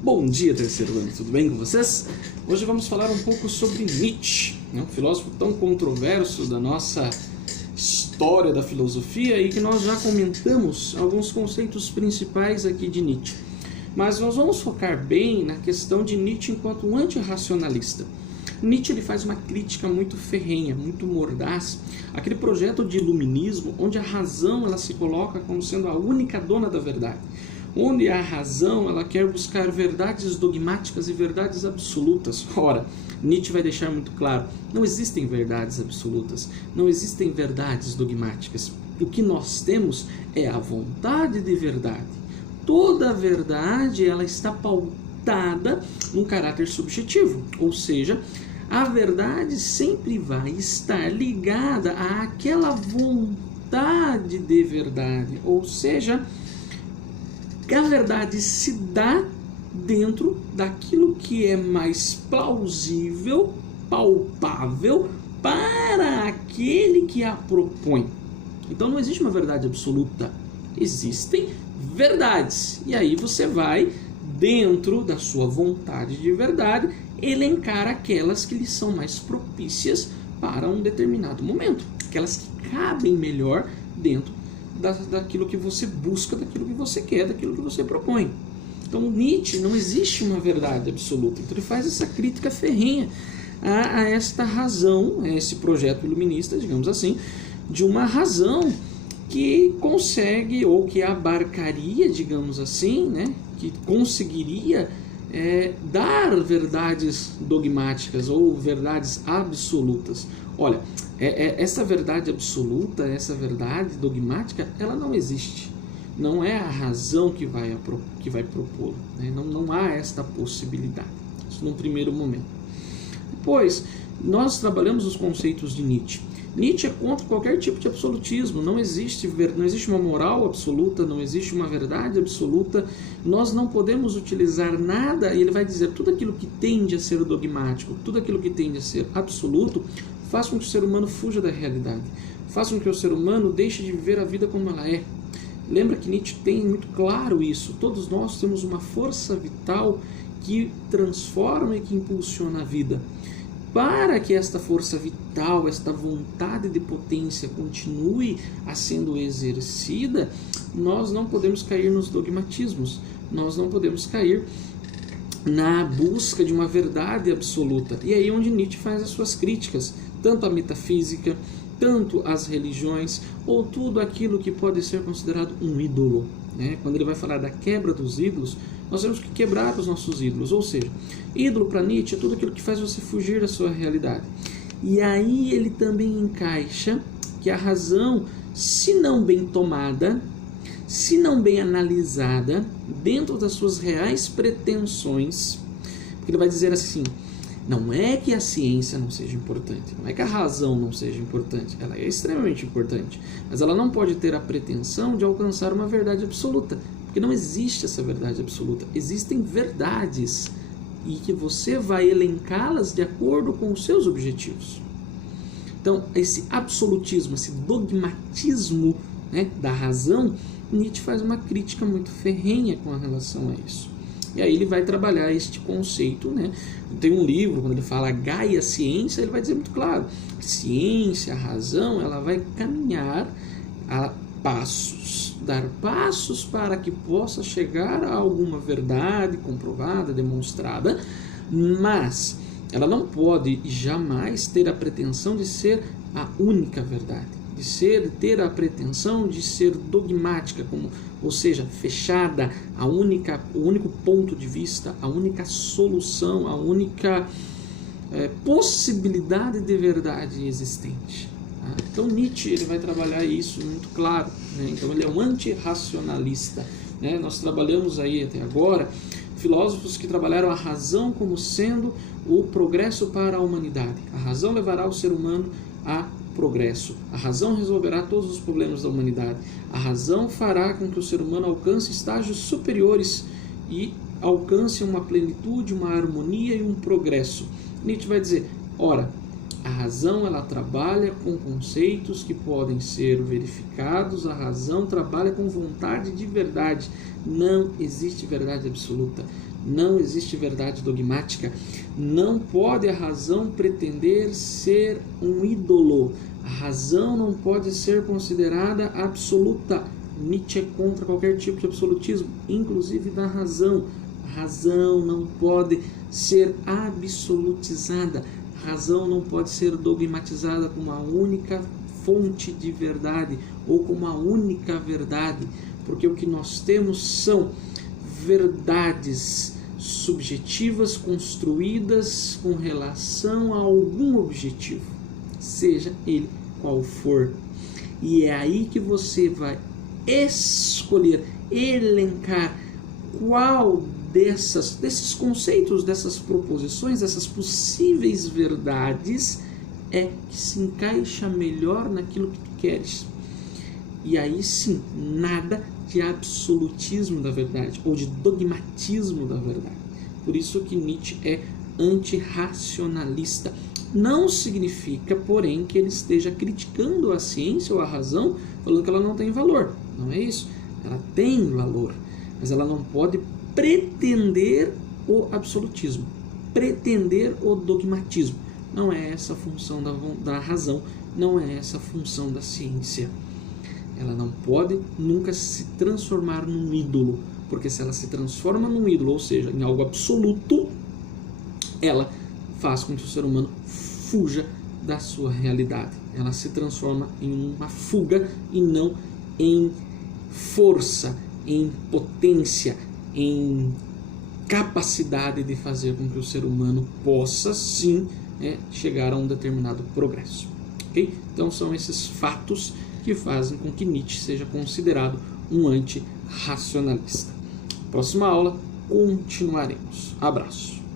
Bom dia, terceiro ano, tudo bem com vocês? Hoje vamos falar um pouco sobre Nietzsche, um filósofo tão controverso da nossa história da filosofia e que nós já comentamos alguns conceitos principais aqui de Nietzsche. Mas nós vamos focar bem na questão de Nietzsche enquanto um antirracionalista. Nietzsche ele faz uma crítica muito ferrenha, muito mordaz, aquele projeto de iluminismo onde a razão ela se coloca como sendo a única dona da verdade. Onde a razão ela quer buscar verdades dogmáticas e verdades absolutas. Ora, Nietzsche vai deixar muito claro, não existem verdades absolutas, não existem verdades dogmáticas. O que nós temos é a vontade de verdade. Toda a verdade ela está pautada num caráter subjetivo, ou seja, a verdade sempre vai estar ligada àquela vontade de verdade, ou seja, a verdade se dá dentro daquilo que é mais plausível, palpável para aquele que a propõe. Então não existe uma verdade absoluta, existem verdades. E aí você vai, dentro da sua vontade de verdade, elencar aquelas que lhe são mais propícias para um determinado momento, aquelas que cabem melhor dentro daquilo que você busca, daquilo que você quer, daquilo que você propõe. Então Nietzsche não existe uma verdade absoluta, então ele faz essa crítica ferrenha a esta razão, a esse projeto iluminista, digamos assim, de uma razão que consegue, ou que abarcaria, digamos assim, né, que conseguiria dar verdades dogmáticas ou verdades absolutas. Olha, essa verdade absoluta, essa verdade dogmática, ela não existe. Não é a razão que vai propô-la, né? Não há esta possibilidade. Isso num primeiro momento. Depois, nós trabalhamos os conceitos de Nietzsche. Nietzsche é contra qualquer tipo de absolutismo, não existe uma moral absoluta, não existe uma verdade absoluta, nós não podemos utilizar nada, e ele vai dizer, tudo aquilo que tende a ser dogmático, tudo aquilo que tende a ser absoluto, faz com que o ser humano fuja da realidade, faz com que o ser humano deixe de viver a vida como ela é. Lembra que Nietzsche tem muito claro isso, todos nós temos uma força vital que transforma e que impulsiona a vida. Para que esta força vital, esta vontade de potência continue a sendo exercida, nós não podemos cair nos dogmatismos, nós não podemos cair na busca de uma verdade absoluta. E aí é onde Nietzsche faz as suas críticas, tanto à metafísica, tanto às religiões, ou tudo aquilo que pode ser considerado um ídolo, né? Quando ele vai falar da quebra dos ídolos, nós temos que quebrar os nossos ídolos, ou seja, ídolo para Nietzsche é tudo aquilo que faz você fugir da sua realidade. E aí ele também encaixa que a razão, se não bem tomada, se não bem analisada, dentro das suas reais pretensões, porque ele vai dizer assim, não é que a ciência não seja importante, não é que a razão não seja importante, ela é extremamente importante, mas ela não pode ter a pretensão de alcançar uma verdade absoluta, porque não existe essa verdade absoluta, existem verdades e que você vai elencá-las de acordo com os seus objetivos. Então, esse absolutismo, esse dogmatismo, né, da razão, Nietzsche faz uma crítica muito ferrenha com relação a isso. E aí ele vai trabalhar este conceito, né? Tem um livro, quando ele fala Gaia Ciência, ele vai dizer muito claro, que ciência, a razão, ela vai caminhar a passos, dar passos para que possa chegar a alguma verdade comprovada, demonstrada, mas ela não pode jamais ter a pretensão de ser a única verdade, de ter a pretensão de ser dogmática, ou seja, fechada, o único ponto de vista, a única solução, a única possibilidade de verdade existente. Tá? Então Nietzsche ele vai trabalhar isso muito claro, né? Então ele é um antirracionalista, né? Nós trabalhamos aí até agora filósofos que trabalharam a razão como sendo o progresso para a humanidade. A razão levará o ser humano a progresso. A razão resolverá todos os problemas da humanidade. A razão fará com que o ser humano alcance estágios superiores e alcance uma plenitude, uma harmonia e um progresso. Nietzsche vai dizer, ora, A razão, ela trabalha com conceitos que podem ser verificados, a razão trabalha com vontade de verdade. Não existe verdade absoluta, não existe verdade dogmática. Não pode a razão pretender ser um ídolo. A razão não pode ser considerada absoluta. Nietzsche é contra qualquer tipo de absolutismo, inclusive da razão. A razão não pode ser absolutizada. A razão não pode ser dogmatizada como a única fonte de verdade ou como a única verdade, porque o que nós temos são verdades subjetivas construídas com relação a algum objetivo, seja ele qual for. E é aí que você vai escolher, elencar qual desses conceitos, dessas proposições, dessas possíveis verdades é que se encaixa melhor naquilo que tu queres. E aí sim, nada de absolutismo da verdade ou de dogmatismo da verdade. Por isso que Nietzsche é antirracionalista. Não significa, porém, que ele esteja criticando a ciência ou a razão, falando que ela não tem valor. Não é isso. Ela tem valor, mas ela não pode pretender o absolutismo, pretender o dogmatismo. Não é essa a função da razão, não é essa a função da ciência. Ela não pode nunca se transformar num ídolo, porque se ela se transforma num ídolo, ou seja, em algo absoluto, ela faz com que o ser humano fuja da sua realidade. Ela se transforma em uma fuga e não em força, em potência, em capacidade de fazer com que o ser humano possa sim chegar a um determinado progresso. Okay? Então são esses fatos que fazem com que Nietzsche seja considerado um antirracionalista. Próxima aula continuaremos. Abraço.